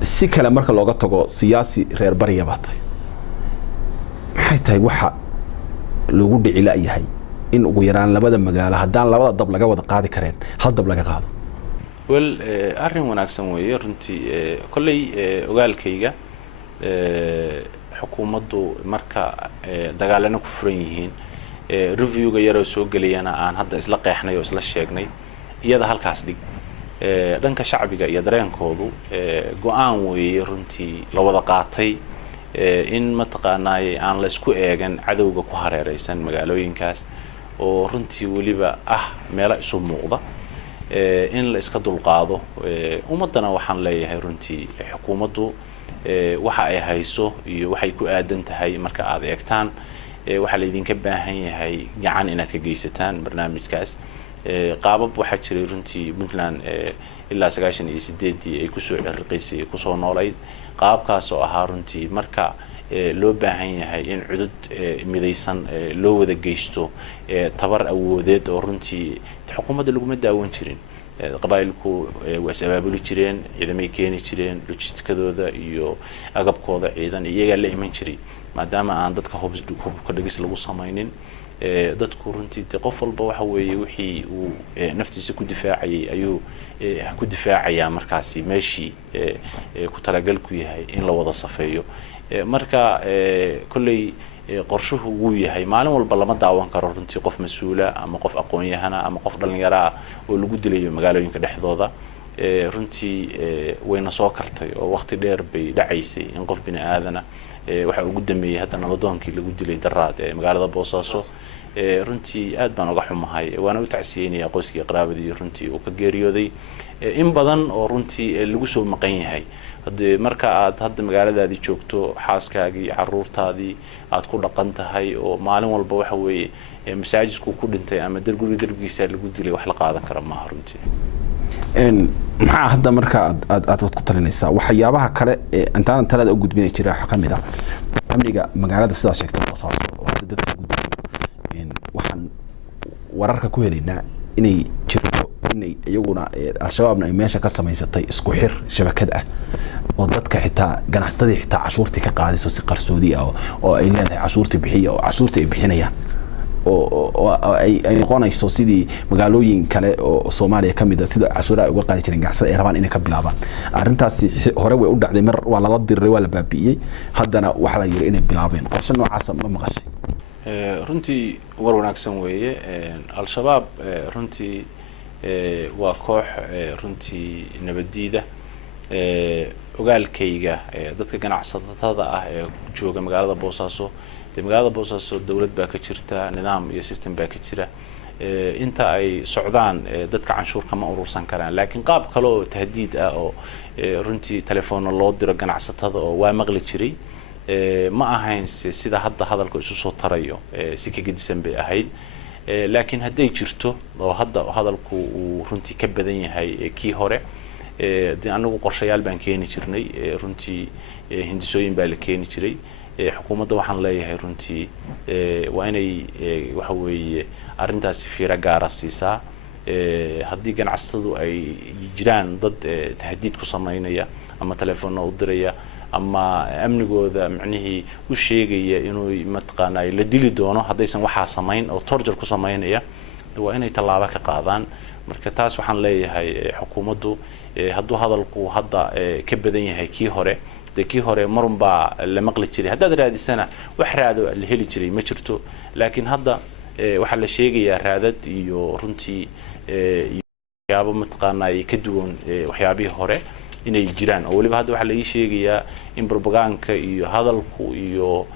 si kale marka looga tago siyaasi reer bariga batay maxay tahay waxa loogu dhici la yahay in ugu yaraan labada magaalo hadaan labada dab laga wada qaadi kareen hal dab laga qaado arrin wanaagsan weeye runtii kolley ogaalkayga xukuumaddu marka dagaalana ku furan yihiin reviewga yaroo soo geliyana aan hadda isla qeexnay oo isla sheegnay iyada halkaas dhig dhanka shacbiga iyo dareenkoodu go'aan weeye runtii la wada qaatay in mataqaanaa aan la isku eegan cadowga ku hareeraysan magaalooyinkaas oo runtii waliba meelo isu muuqda in la iska dulqaado ummadana waxaan leeyahay runtii xukuumaddu waxa ay hayso iyo waxay ku aadan tahay marka aad eegtaan waxa la idinka baahan yahay gacan inaad ka geysataan barnaamijkaas qaabab waxa jiray runtii Puntland ilaa 98 ay ku soo cirqaysay ku soo noolayd qaabkaas oo ahaa runtii marka loo baahan yahay in cudud midaysan loo wada geysto tabar awoodeed oo runtii xukuumadda laguma daawan jirin qabaa'ilku way sabaabuli jireen ciidamay keeni jireen logistikadooda iyo agabkooda ciidan iyaga la iman jiray maadaama aan dadka hubka dhigis lagu samaynin dadku runtii qof walba waxa weeye wixii uu naftiisa ku difaacayay ayuu ku difaacayaa markaasi meeshii ku talagal ku yahay in la wada safeeyo marka kulley qorshuhu uu yahay maalin walba lama daawan karo runtii qof mas'uula ama qof aqoon-yahana ama qof dhalinyaro ah oo lagu dilayo magaalooyinka dhexdooda runtii wayna soo kartay oo waqti dheer bay dhacaysay in qof bini aadana waxa ugu dambeeyay hadda nabadoonkii lagu dilay daraad magaalada Boosaaso runtii aad baan uga xumahay waana u tacsiyeynaya qoyskii qaraabadii runtii oo ka geeriyooday in badan oo runtii lagu soo maqan yahay hadda marka aad hadda magaaladaadii joogto xaaskaagii caruurtaadii aad ku dhaqan tahay oo maalin walba waxa weeye masaajidku ku dhintay ama darbigiisa lagu dilay wax la qaadan kara ma runtii maxaa hadda marka aad ku talinaysaa waxyaabaha kale intaan talada u gudbinay jiray waxa kamid ah amniga magaalada sida sheegtay Boosaaso oo hadda dadka waxaan wararka ku helaynaa inay jirto inay iyaguna al-shabaabna ay meesha ka samaysatay isku xir shabakad ah oo dadka xitaa ganacsadii xitaa cashuurtii ka qaadayso si qarsoodi ah oo ay leedahay cashuurtii bixiya oo cashuurtii ay bixinayaan oo ay noqonayso sidii magaalooyin kale oo Soomaaliya kamid ah sida cashuuraha uga qaadi jireen ganacsada ay rabaan inay ka bilaabaan arintaasi hore way u dhacday mar waa la diray waa la baabiyay haddana waxa la yiri inay bilaabeen qorshe noocaas ma maqashay runtii war wanaagsan weeye al-shabaab runtii waa koox runtii nabadiida ogaalkayga dadka ganacsatada ah ee jooga magaalada Boosaaso magaalada Boosaaso dawlad baa ka jirta nidaam iyo system baa ka jira inta ay socdaan dadka canshuur kama urursan karaan laakiin qaab kale oo tahdiid ah oo runtii telefoon loo diro ganacsatada oo waa maqli jiray ma ahayn sida hadda hadalku isu soo tarayo si ka gedisan bay ahayd laakiin haday jirto oo hadda hadalku uu runtii ka badan yahay kii hore anagu qorshayaal baan keeni jirnay runtii hindisooyin baa la keeni jiray xukuumadda waxaan leeyahay runtii waa inay waxa weeye arintaasi fiiro gaar ah siisaa haddii ganacsatadu ay jiraan dad tahdiid ku sameynaya ama telefoon u diraya ama amnigooda macnihii u sheegaya inuu matqaanay la dili doono haddaysan waxa sameyn oo torture ku sameynaya waa inay tallaabo ka qaadaan marka taas waxaan leeyahay xukuumaddu hadduu hadalku hadda ka badan yahay kii hore kii hore marun baa la maqli jiray haddaad raadisana wax raado la heli jiray ma jirto laakiin hadda waxa la sheegayaa raadad iyo runtii waxyaabo matqaanay ka duwan waxyaabihii hore inay jiraan oo waliba hadda waxa la sheegayaa in propaganda iyo hadalku iyo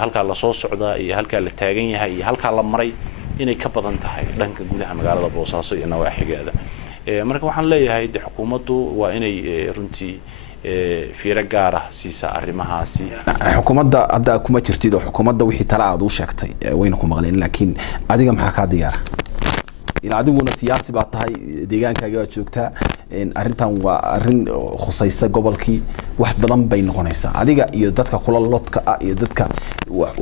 halka la soo socda iyo halka la taagan yahay iyo halka la maray inay ka badan tahay dhanka gudaha magaalada Boosaaso iyo nawaaxigeeda marka waxaan leeyahay xukuumaddu waa inay runtii fiiro gaar ah siisa arrimahaasi xukuumadda hadda kuma jirtid oo xukuumadda wixii tala aad u sheegtay wayna ku maqleen laakiin adiga maxaa ka diyaar ila adiguna siyaasi baa tahay deegaankaaga aad joogtaa arrintan waa arrin khusaysa gobolkii wax badan bay noqonaysaa adiga iyo dadka kula lodka ah iyo dadka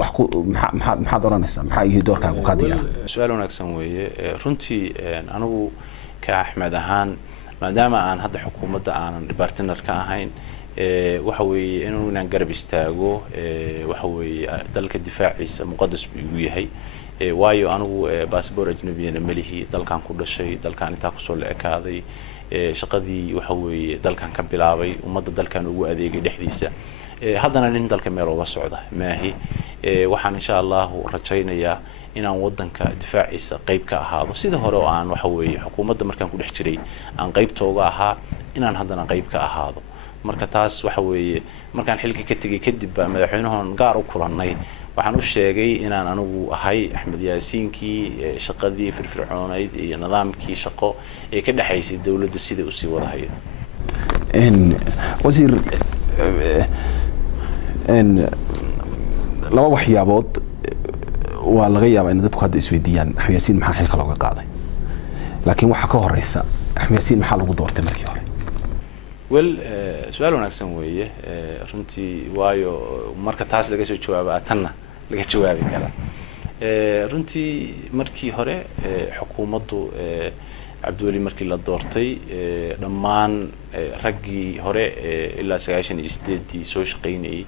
wax ku maxaad oranaysaa maxaa iyo doorkaagu ka diyaar su'aal wanaagsan weeye runtii anigu ka Axmed ahaan maadaama aan hadda xukuumadda aanan partner ka ahayn waxa weeye inaan garab istaago waxa weeye dalka difaaciisa muqaddas buu yahay waayo anigu passport ajnabiyana malihi dalkan ku dhashay dalkan inta ku soo leekaaday shaqadii waxa weeye dalkan ka bilaabay ummadda dalkan ugu adeegay dhexdiisa haddana nin dalka meel uga socda maahi waxaan insha Allah rajaynayaa inaan wadanka difaaciisa qayb ka ahaado sida hore oo aan waxa weeye xukuumadda markaan ku dhex jiray aan qaybtooga ahaa inaan haddana qayb ka ahaado marka taas waxa weeye markaan xilka ka tagay kadib madaxweynahan gaar u kulannay waxaan u sheegay inaan anigu ahay Axmed Yaasiinkii shaqadii firfircoonayd iyo nidaamkii shaqo ee ka dhaxaysay dawladda sida u sii wadahay wasiir laba waxyaabood waa laga yaabaa in dadku hadda isweydiiyaan Axmed Yaasiin maxaa xilka looga qaaday laakiin waxa ka horeysa Axmed Yaasiin maxaa lagu doortay markii hore su'aal wanaagsan weeye runtii waayo marka taas laga soo jawaabo tanna laga jawaabi kara runtii markii hore xukuumaddu Cabdiweli markii la doortay dhammaan raggii hore ilaa 98 soo shaqeynayay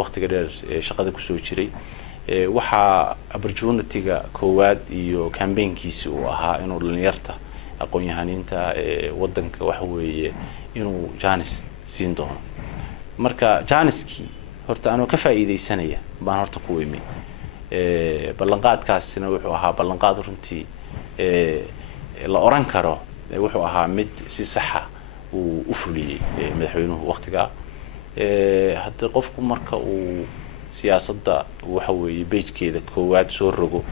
waqtiga dheer shaqada ku soo jiray waxa opportunity-ga koowaad iyo campaign-kiisa uu ahaa inuu dhalinyarta aqoon-yahaniinta wadanka waxa weeye inuu Jaanis siin doono marka Jaaniski horta anoo ka faa'iideysanaya baan horta ku weymay ballanqaadkaasina wuxuu ahaa ballanqaad runtii la oran karo wuxuu ahaa mid si sax ah u fuliyay madaxweynuhu waqtiga hadda qofku marka uu siyaasadda waxa weeye page-keeda koowaad soo rogo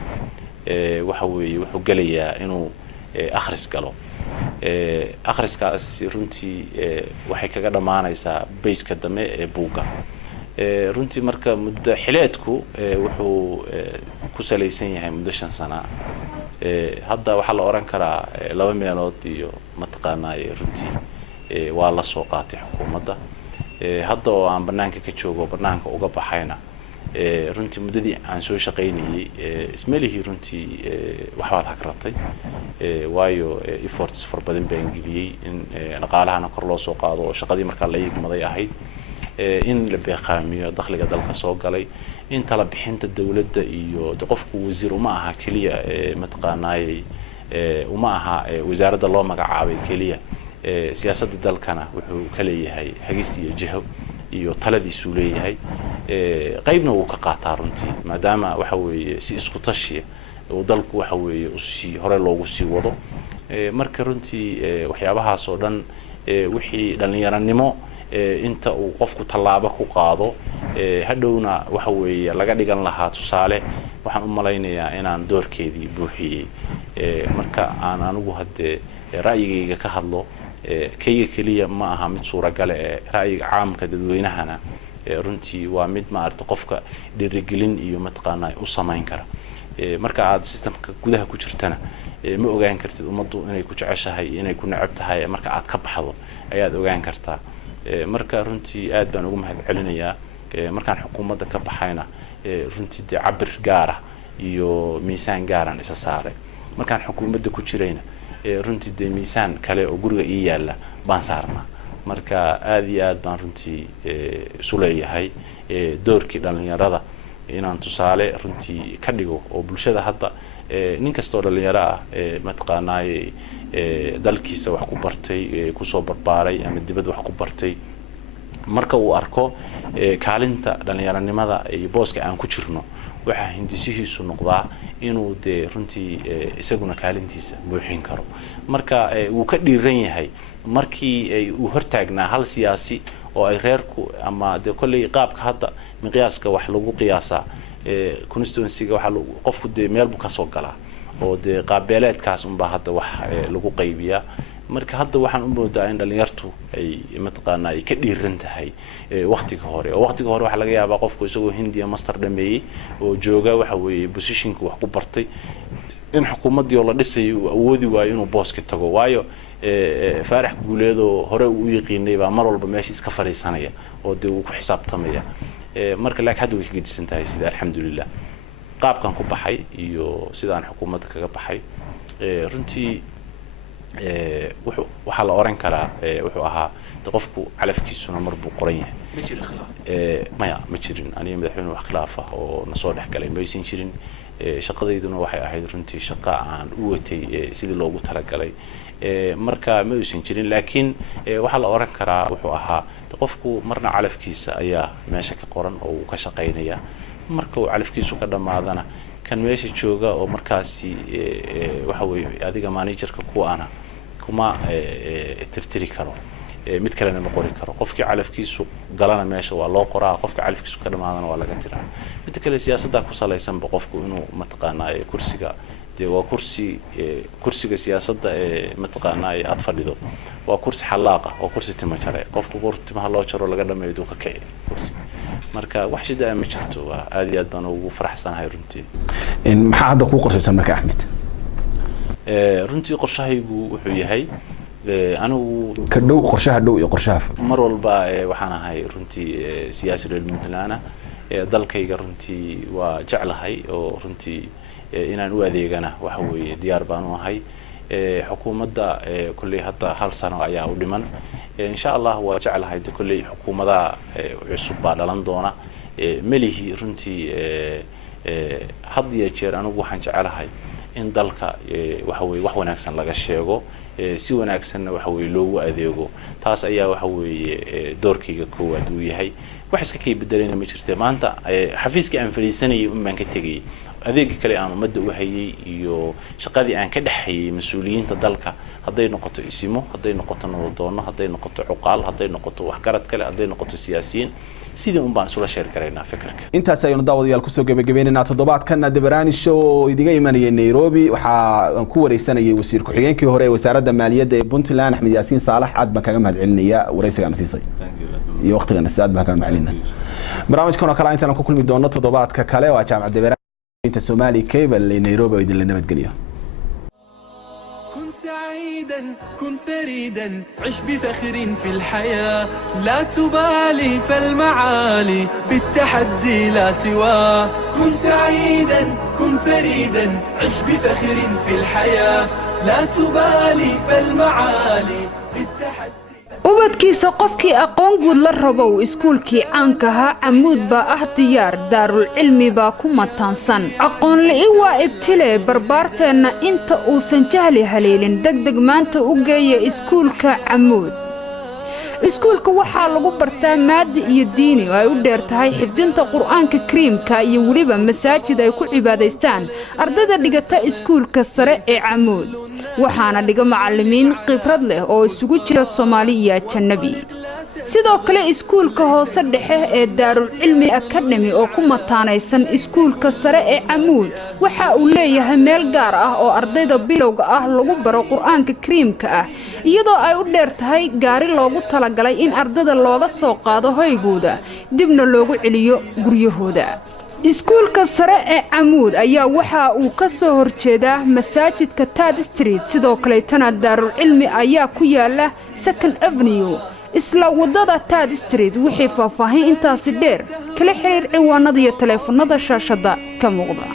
waxa weeye wuxuu galayaa inuu akhris galo akhriskaas runtii waxay kaga dhamaanaysaa page-ka dambe ee buugga runtii marka muddo xileedku wuxuu ku salaysan yahay muddo 5 sano hadda waxa la oran karaa 2 meelood iyo mataqaanaa runtii waa la soo qaatay xukuumadda hadda oo aan banaanka ka joogo banaanka uga baxayna runtii muddadii aan soo shaqeynayay ismalihi runtii waxaad hakratay waayo efforts far badan baan geliyay in dhaqaalahana kor loo soo qaado oo shaqadii marka la yigmaday ahayd in la beeqaamiyo dakhliga dalka soo galay in tala bixinta dawladda iyo qofku wasiir uma aha kaliya mataqaanaayay uma aha wasaaradda loo magacaabay kaliya siyaasadda dalkana wuxuu ka leeyahay hagis iyo jiho iyo taladiisu leeyahay qaybna uu ka qaataa runtii maadaama waxa weeye si isku tashi oo dalku waxa weeye u sii hore loogu sii wado marka runtii waxyaabahaas oo dhan wixii dhalinyaranimo inta uu qofku tallaabo ku qaado hadhowna waxa weeye laga dhigan lahaa tusaale waxaan u malaynayaa inaan doorkeedii buuxiyay marka aan anigu hadde ra'yigayga ka hadlo kayga kaliya ma aha mid suuragal ah ra'yiga caamka dadweynahana runtii waa mid ma aragto qofka dhirigelin iyo mataqaanaa u sameyn kara marka aad systemka gudaha ku jirtana ma ogaan kartid ummaddu inay ku jeceshahay inay ku neceb tahay marka aad ka baxdo ayaad ogaan kartaa marka runtii aad baan ugu mahad celinayaa markaan xukuumadda ka baxayna runtii cabir gaar ah iyo miisaan gaar ah isa saaray markaan xukuumadda ku jirayna runtii miisaan kale oo guriga ii yaala baan saarnaa marka aad iyo aad baan runtii isu leeyahay doorkii dhalinyarada inaan tusaale runtii ka dhigo oo bulshada hadda nin kastoo dhalinyaro ah mataqaanaay dalkiisa wax ku bartay ku soo barbaaray ama dibad wax ku bartay marka uu arko kaalinta dhalinyaranimada iyo booska aan ku jirno waxa hindisihiisu noqdaa inuu runtii isaguna kaalintiisa buuxin karo marka uu ka dhiiran yahay markii uu hortaagnaa hal siyaasi oo ay reerku ama kulli qaabka hadda miqyaaska wax lagu qiyaasa constituency-ga waxa qofku meel buu ka soo galaa oo qaabbeeleedkaas unba hadda wax lagu qaybiyaa marka hadda waxaan u moodaa in dhalinyartu ay mataqaanaa ay ka dhiiran tahay waqtiga hore waxa laga yaabaa qofku isagoo Hindiya master dhameeyay oo jooga waxa weeye positionka wax ku bartay in xukuumaddii oo la dhisay uu awoodi waayo inuu booski tago waayo faarax guuleedoo hore uu yaqiinay baa mar walba meesha iska fariisanaya oo dee uu ku xisaabtamaya marka laakiin hadda way ka gedisan tahay sida alxamdulilah qaabkan ku baxay iyo sidaan xukuumadda kaga baxay runtii waxaa la oran karaa wuxuu ahaa qofku calafkiisuna mar buu qoran yahay maya ma jirin aniga madaxweyne wax khilaaf ah oo na soo dhex galay maysan jirin shaqadayduna waxay ahayd runtii shaqo aan u watay sidii loogu talagalay marka ma uusan jirin laakiin waxaa la oran karaa wuxuu ahaa qofku marna calafkiisa ayaa meesha ka qoran oo uu ka shaqaynaya marka uu calafkiisu ka dhamaadana kan meesha jooga oo markaasi waxa weeye adiga managerka ku ana kuma tirtiri karo mid kalena ma qori karo qofkii calafkiisu galana meesha waa loo qoraa qofkii calafkiisu ka dhamaadana waa laga tiraa mid kale siyaasadda ku salaysan qofku inuu mataqaanaa kursiga dee waa kursiga siyaasadda mataqaanaa aad fadhido waa kursi xalaaqa oo kursi timo jare qofku timaha loo jaro laga dhameeyo ka kicay kursi marka wax shida ma jirto aad iyo aad baan ugu faraxsanahay runtii maxaa hadda ku qorshaysan marka Axmed runtii qorshahaygu wuxuu yahay anigu ka dhow qorshaha dhow iyo qorshaha mar walba waxaan ahay runtii siyaasi reer Puntland dalkayga runtii waa jeclahay oo runtii inaan u adeegana waxa weeye diyaar baan u ahay xukuumadda kulli hadda hal sano ayaa u dhiman insha Allah waa jeclahay kulli xukuumadda cusub baa dhalan doona melihi runtii had iyo jeer anigu waxaan jeclahay in dalka waxa weeye wax wanaagsan laga sheego si wanaagsanna waxa weeye loogu adeego taas ayaa waxa weeye doorkayga koowaad uu yahay wax iska kay bedelayna ma jirtay maanta xafiiskii aan fariisanayay baan ka tagay adeeg kale aan ummadda u hayay iyo shaqadii aan ka dhaxayay mas'uuliyiinta dalka hadday noqoto isimo hadday noqoto nabadoono hadday noqoto cuqaal hadday noqoto wax garad kale hadday noqoto siyaasiyiin sidii baan isula sheer gareynaa fikirka intaas aynu daawadayaal ku soo gabagabeynaa toddobaadkan Deberani Show idiga imanayay Nairobi waxa ku wareysanayay wasiir ku xigeenkii hore ee wasaaradda maaliyadda ee Puntland Axmed Yaasiin Saalax aad baan kaga mahadcelinaya wareysigan siisay iyo waqtigan aad baan kaga mahadcelinaa barnaamijkan oo kale inta aan ku kulmi doono toddobaadka kale waa jaamacadda Deberani inta Somali Cable Nairobi idin la nabadgeliyo كن سعيدا كن فريدا عش بفخر في الحياة لا تبالي فالمعالي بالتحدي لا سواه كن سعيدا كن فريدا عش بفخر في الحياة لا تبالي فالمعالي بالتحدي ubadkiisa qofkii aqoon guud la rabo iskuulkii caankaha Camuud baa ah diyaar daarul cilmi baa ku mataansan aqoon la'ii waa ibtile barbaarteena inta uusan jahli haleelin degdeg maanta u geeya iskuulka Camuud iskuulka waxaa lagu bartaa maadi iyo diini oo ay u dheer tahay xifdinta quraanka kariimka iyo waliba masaajid ay ku cibaadaystaan ardayda dhigata iskuulka sare ee Camuud waxaana dhiga macallimiin khibrad leh oo isugu jira Soomaali iyo Ajnabi sidoo kale iskuulka hoose dhexe ee Daarul Cilmi Academy oo ku mataanaysan iskuulka sare ee Camuud waxa uu leeyahay meel gaar ah oo ardayda bilowga ah lagu baro quraanka kariimka ah iyadoo ay u dheer tahay gaari loogu talagalay in ardayda looga soo qaado hoygooda dibna loogu celiyo guryahooda iskuulka sare ee Camuud ayaa waxa uu ka soo horjeedaa masaajidka Third Street sidoo kale tana Daarul Cilmi ayaa ku yaala Second Avenue isla wadada Third Street wixii faahfaahin intaasi dheer kala xiriir ciwaanada iyo taleefanada shaashada ka muuqda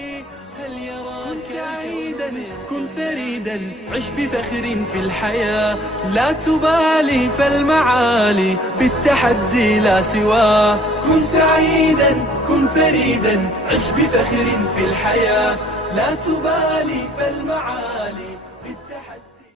كن فريدا عش بفخر في الحياة لا تبالي فالمعالي بالتحدي لا سواه كن سعيدا كن فريدا عش بفخر في الحياة لا تبالي فالمعالي